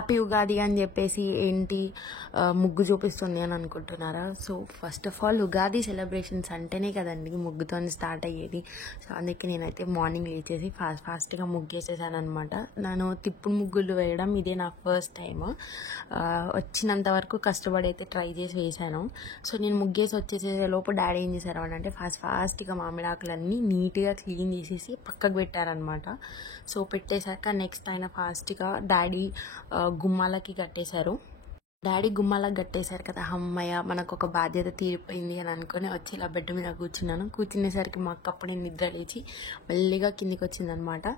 Happy Ugadi అని చెప్పేసి ఏంటి ముగ్గు చూపిస్తుంది అని అనుకుంటున్నారా? So first of all Ugadi celebrations అంటేనే కదండి ముగ్గుతో స్టార్ట్ అయ్యేది. సో అందుకే నేనైతే మార్నింగ్ లేచేసి ఫాస్ట్గా ముగ్గు వేసేసాను అనమాట. నేను తిప్పుడు ముగ్గులు వేయడం ఇదే నా ఫస్ట్ టైం. వచ్చినంత వరకు కష్టపడి అయితే ట్రై చేసి వేసాను. సో నేను ముగ్గేసి వచ్చేసే లోపు డాడీ ఏం చేశారు అని అంటే ఫాస్ట్గా మామిడాకులన్నీ నీట్గా క్లీన్ చేసేసి పక్కకు పెట్టారనమాట. సో పెట్టేశాక నెక్స్ట్ ఆయన ఫాస్ట్గా డాడీ గుమ్మాలకి కట్టేశారు. డాడీ గుమ్మాలకు కట్టేశారు కదా, అమ్మయ్య మనకు ఒక బాధ్యత తీరిపోయింది అని అనుకుని వచ్చి ఇలా బెడ్ మీద కూర్చున్నాను. కూర్చునేసరికి మా అక్క అప్పుడే నిద్ర లేచి మెల్లిగా కిందికి వచ్చిందనమాట.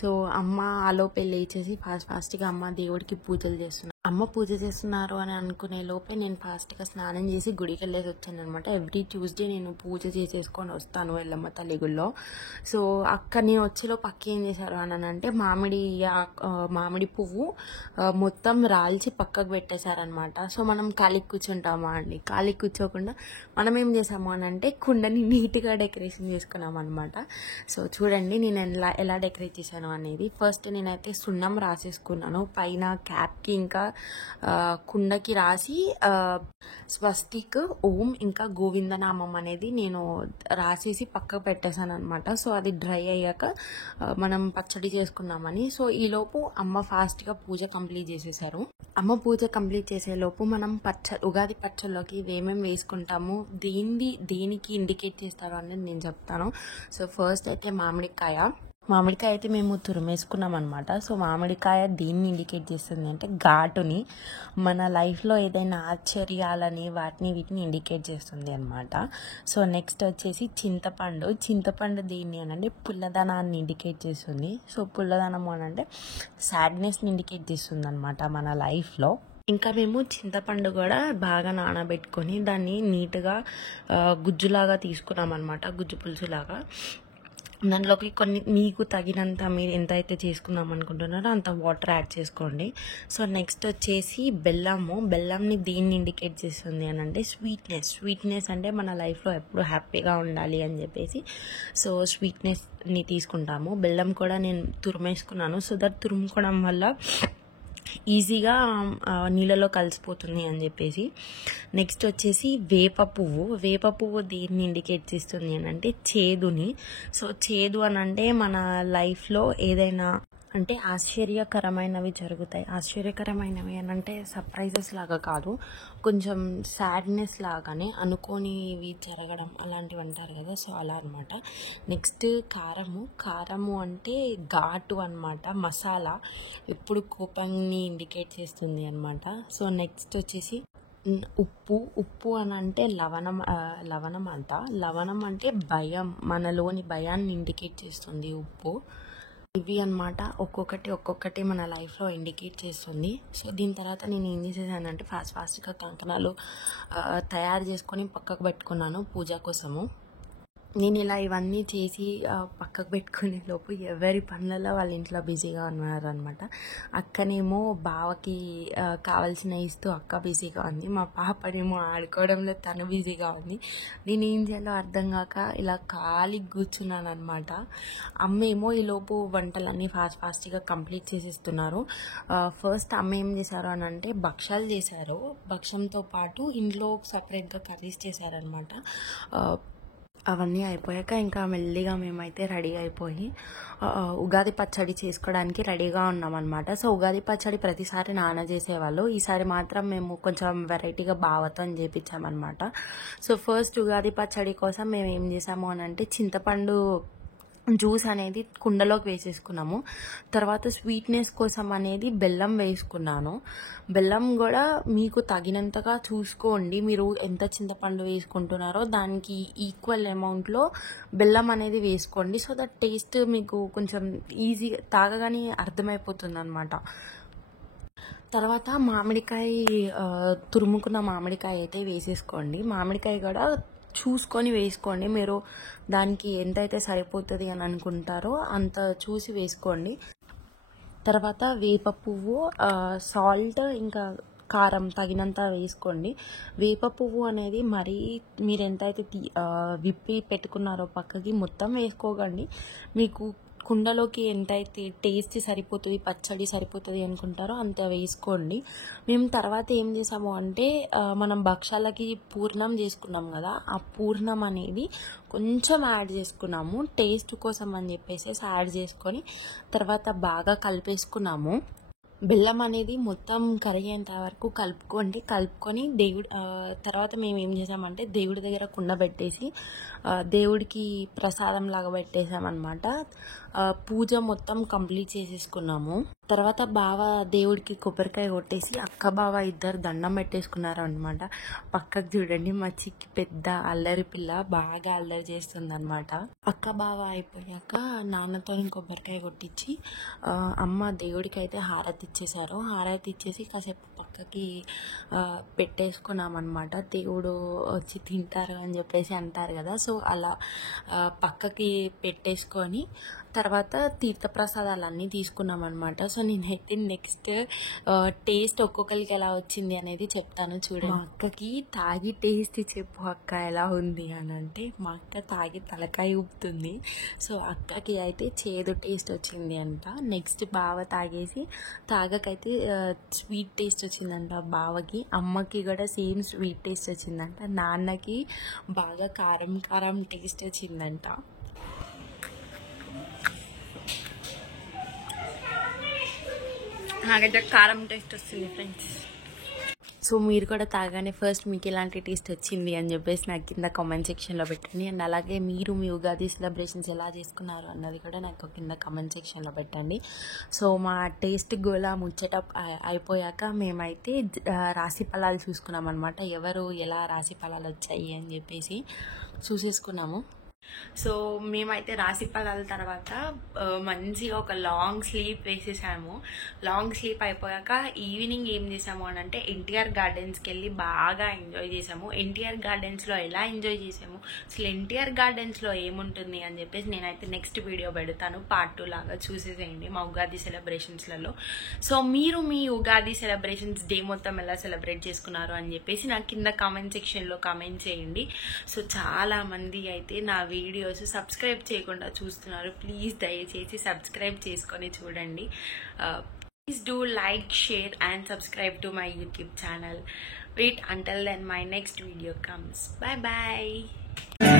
సో అమ్మ ఆలోపే లేచేసి ఫాస్ట్గా అమ్మ దేవుడికి పూజలు చేస్తున్నారు. అమ్మ పూజ చేస్తున్నారు అని అనుకునే లోపే నేను ఫాస్ట్గా స్నానం చేసి గుడికి వెళ్ళేసి వచ్చాను అనమాట. ఎవ్రీ ట్యూస్డే నేను పూజ చేసేసుకొని వస్తాను ఎల్లమ్మ తల్లి గుడిలో. సో నేను వచ్చేలోపు అక్క ఏం చేశారు అని అంటే మామిడి పువ్వు మొత్తం రాల్చి పక్కకు పెట్టేశారనమాట. సో మనం ఖాళీకి కూర్చుంటామా అండి? ఖాళీకి కూర్చోకుండా మనం ఏం చేసాము అని అంటే కుండని నీట్గా డెకరేషన్ చేసుకున్నాం అనమాట. సో చూడండి నేను ఎలా డెకరేట్ చేశాను అనేది. ఫస్ట్ నేనైతే సున్నం రాసేసుకున్నాను పైన క్యాప్కి, ఇంకా కుండకి రాసి స్వస్తిక్, ఓం, ఇంకా గోవిందనామం అనేది నేను రాసేసి పక్కకు పెట్టేశాను అనమాట. సో అది డ్రై అయ్యాక మనం పచ్చడి చేసుకున్నామని. సో ఈలోపు అమ్మ ఫాస్ట్గా పూజ కంప్లీట్ చేసేసారు. అమ్మ పూజ కంప్లీట్ చేసేలోపు మనం ఉగాది పచ్చళ్ళలోకి ఏమేమి వేసుకుంటాము, దేనికి ఇండికేట్ చేస్తారు అనేది నేను చెప్తాను. సో ఫస్ట్ అయితే మామిడికాయ అయితే మేము తురిమేసుకున్నాం అనమాట. సో మామిడికాయ దీన్ని ఇండికేట్ చేస్తుంది అంటే ఘాటుని, మన లైఫ్లో ఏదైనా ఆశ్చర్యాలని వీటిని ఇండికేట్ చేస్తుంది అనమాట. సో నెక్స్ట్ వచ్చేసి చింతపండు దీన్ని అనంటే పుల్లదనాన్ని ఇండికేట్ చేస్తుంది. సో పుల్లదనం అనంటే సాడ్నెస్ని ఇండికేట్ చేస్తుంది అనమాట మన లైఫ్లో. ఇంకా మేము చింతపండు కూడా బాగా నానబెట్టుకొని దాన్ని నీట్గా గుజ్జులాగా తీసుకున్నాం అనమాట, గుజ్జు పులుసులాగా. దాంట్లోకి కొన్ని మీకు తగినంత మీరు ఎంత అయితే చేసుకుందాం అనుకుంటున్నారో అంత వాటర్ యాడ్ చేసుకోండి. సో నెక్స్ట్ వచ్చేసి బెల్లంని దీన్ని ఇండికేట్ చేస్తుంది అని అంటే స్వీట్నెస్ అంటే మన లైఫ్లో ఎప్పుడు హ్యాపీగా ఉండాలి అని చెప్పేసి సో స్వీట్నెస్ని తీసుకుంటాము. బెల్లం కూడా నేను తురిమేసుకున్నాను. సో దట్ తురుముకోవడం వల్ల ఈజీగా నీళ్ళలో కలిసిపోతుంది అని చెప్పేసి. నెక్స్ట్ వచ్చేసి వేప పువ్వు దీన్ని ఇండికేట్ చేస్తుంది అని అంటే చేదుని. సో చేదు అని అంటే మన లైఫ్లో ఏదైనా అంటే ఆశ్చర్యకరమైనవి జరుగుతాయి. ఆశ్చర్యకరమైనవి అని అంటే సర్ప్రైజెస్ లాగా కాదు, కొంచెం సాడ్నెస్ లాగానే అనుకోనివి జరగడం అలాంటివి అంటారు కదా, సో అలా అనమాట. నెక్స్ట్ కారము అంటే ఘాటు అనమాట, మసాలా ఎప్పుడు కోపాన్ని ఇండికేట్ చేస్తుంది అనమాట. సో నెక్స్ట్ వచ్చేసి ఉప్పు అని అంటే లవణం అంటే భయం, మనలోని భయాన్ని ఇండికేట్ చేస్తుంది ఉప్పు. ఇవి అనమాట ఒక్కొక్కటి మన లైఫ్లో ఇండికేట్ చేస్తుంది. సో దీని తర్వాత నేను ఏం చేసేసానంటే ఫాస్ట్గా కంకణాలు తయారు చేసుకొని పక్కకు పెట్టుకున్నాను పూజ కోసము. నేను ఇలా ఇవన్నీ చేసి పక్కకు పెట్టుకునే లోపు ఎవరి పనులలో వాళ్ళ ఇంట్లో బిజీగా ఉన్నారనమాట. అక్కనేమో బావకి కావాల్సిన ఇస్తూ అక్క బిజీగా ఉంది, మా పాపనేమో ఆడుకోవడంలో తను బిజీగా ఉంది. నేను ఏం చేయాలో అర్థం కాక ఇలా ఖాళీగా కూర్చున్నాను అనమాట. అమ్మేమో ఈలోపు వంటలన్నీ ఫాస్ట్గా కంప్లీట్ చేసిస్తున్నారు. ఫస్ట్ అమ్మ ఏం చేశారు అని అంటే భక్షాలు చేశారు. భక్షంతో పాటు ఇంట్లో సపరేట్గా కర్రీస్ చేశారనమాట. అవన్నీ అయిపోయాక ఇంకా మెల్లిగా మేమైతే రెడీ అయిపోయి ఉగాది పచ్చడి చేసుకోవడానికి రెడీగా ఉన్నామన్నమాట. సో ఉగాది పచ్చడి ప్రతిసారి నాన్న చేసేవాళ్ళు, ఈసారి మాత్రం మేము కొంచెం వెరైటీగా బావతో చేపించామన్నమాట. సో ఫస్ట్ ఉగాది పచ్చడి కోసం మేము ఏం చేసాము అని అంటే చింతపండు జ్యూస్ అనేది కుండలోకి వేసేసుకున్నాము. తర్వాత స్వీట్నెస్ కోసం అనేది బెల్లం వేసుకున్నాను. బెల్లం కూడా మీకు తగినంతగా చూసుకోండి, మీరు ఎంత చింతపండు వేసుకుంటున్నారో దానికి ఈక్వల్ అమౌంట్లో బెల్లం అనేది వేసుకోండి. సో దట్ టేస్ట్ మీకు కొంచెం ఈజీగా తాగగానే అర్థమైపోతుంది అనమాట. తర్వాత తురుముకున్న మామిడికాయ అయితే వేసేసుకోండి. మామిడికాయ కూడా చూసుకొని వేసుకోండి, మీరు దానికి ఎంతైతే సరిపోతుంది అని అనుకుంటారో అంత చూసి వేసుకోండి. తర్వాత వేప పువ్వు, సాల్ట్, ఇంకా కారం తగినంత వేసుకోండి. వేప పువ్వు అనేది మరీ మీరు ఎంతైతే విప్పి పెట్టుకున్నారో పక్కకి మొత్తం వేసుకోకండి, మీకు కుండలోకి ఎంతైతే టేస్ట్ సరిపోతుంది, పచ్చడి సరిపోతుంది అనుకుంటారో అంత వేసుకోండి. మేము తర్వాత ఏం చేసాము అంటే మనం భక్షాలకి పూర్ణం చేసుకున్నాం కదా, ఆ పూర్ణం అనేది కొంచెం యాడ్ చేసుకున్నాము టేస్ట్ కోసం అని చెప్పేసి యాడ్ చేసుకొని తర్వాత బాగా కలిపేసుకున్నాము. బెల్లం అనేది మొత్తం కరిగేంత వరకు కలుపుకొని తర్వాత మేము ఏం చేసామంటే దేవుడి దగ్గర కుండ పెట్టేసి దేవుడికి ప్రసాదం లాగా పెట్టేసామన్నమాట. పూజ మొత్తం కంప్లీట్ చేసేసుకున్నాము. తర్వాత బావ దేవుడికి కొబ్బరికాయ కొట్టేసి అక్క బావ ఇద్దరు దండం పెట్టేసుకున్నారు అనమాట. పక్కకు చూడండి మా చిక్కి పెద్ద అల్లరి పిల్ల బాగా అల్లరి చేస్తుంది అనమాట. అక్క బావ అయిపోయాక నాన్నతో కొబ్బరికాయ కొట్టించి అమ్మ దేవుడికి అయితే హారతి ఇచ్చేసారు. హారతి ఇచ్చేసి కాసేపు పక్కకి పెట్టేసుకున్నాం అనమాట. దేవుడు వచ్చి తింటారు అని చెప్పేసి అంటారు కదా, సో అలా పక్కకి పెట్టేసుకొని తర్వాత తీర్థప్రసాదాలు అన్నీ తీసుకున్నాం అనమాట. సో నేనైతే నెక్స్ట్ టేస్ట్ ఒక్కొక్కరికి ఎలా వచ్చింది అనేది చెప్తాను చూడండి. మా అక్కకి తాగి టేస్ట్ చెప్పు అక్క ఎలా ఉంది అని అంటే మా అక్క తాగి తలకాయ ఊపుతుంది. సో అక్కకి అయితే చేదు టేస్ట్ వచ్చింది అంట. నెక్స్ట్ బావ తాగకైతే స్వీట్ టేస్ట్ వచ్చిందంట బావకి. అమ్మకి కూడా సేమ్ స్వీట్ టేస్ట్ వచ్చిందంట. నాన్నకి బాగా కారం టేస్ట్ వచ్చిందంట. నాకైతే కారం టేస్ట్ వస్తుంది ఫ్రెండ్స్. సో మీరు కూడా తాగానే ఫస్ట్ మీకు ఎలాంటి టేస్ట్ వచ్చింది అని చెప్పేసి నాకు కింద కామెంట్ సెక్షన్లో పెట్టండి. అండ్ అలాగే మీరు మీ ఉగాది సెలబ్రేషన్స్ ఎలా చేసుకున్నారు అన్నది కూడా నాకు కింద కామెంట్ సెక్షన్లో పెట్టండి. సో మా టేస్ట్ గోలా ముచ్చట అయిపోయాక మేమైతే రాశి ఫలాలు చూసుకున్నాం అనమాట. ఎవరు ఎలా రాశి ఫలాలు వచ్చాయి అని చెప్పేసి చూసేసుకున్నాము. సో మేమైతే రాశి ఫలాల తర్వాత మంచిగా ఒక లాంగ్ స్లీప్ వేసేసాము. లాంగ్ స్లీప్ అయిపోయాక ఈవినింగ్ ఏం చేసాము అని అంటే ఎన్టీఆర్ గార్డెన్స్కి వెళ్ళి బాగా ఎంజాయ్ చేసాము. ఎన్టీఆర్ గార్డెన్స్లో ఎలా ఎంజాయ్ చేసాము, అసలు ఎన్టీఆర్ గార్డెన్స్లో ఏముంటుంది అని చెప్పేసి నేనైతే నెక్స్ట్ వీడియో పెడతాను, పార్ట్ 2 లాగా చూసేసేయండి మా ఉగాది సెలబ్రేషన్స్లలో. సో మీరు మీ ఉగాది సెలబ్రేషన్స్ డే మొత్తం ఎలా సెలబ్రేట్ చేసుకున్నారు అని చెప్పేసి నాకు కింద కామెంట్ సెక్షన్లో కామెంట్ చేయండి. సో చాలా మంది అయితే నా వీడియోస్ సబ్స్క్రైబ్ చేయకుండా చూస్తున్నారు. ప్లీజ్ దయచేసి సబ్స్క్రైబ్ చేసుకొని చూడండి. Please do like, share and subscribe to my YouTube channel. Wait until then my next video comes. Bye bye.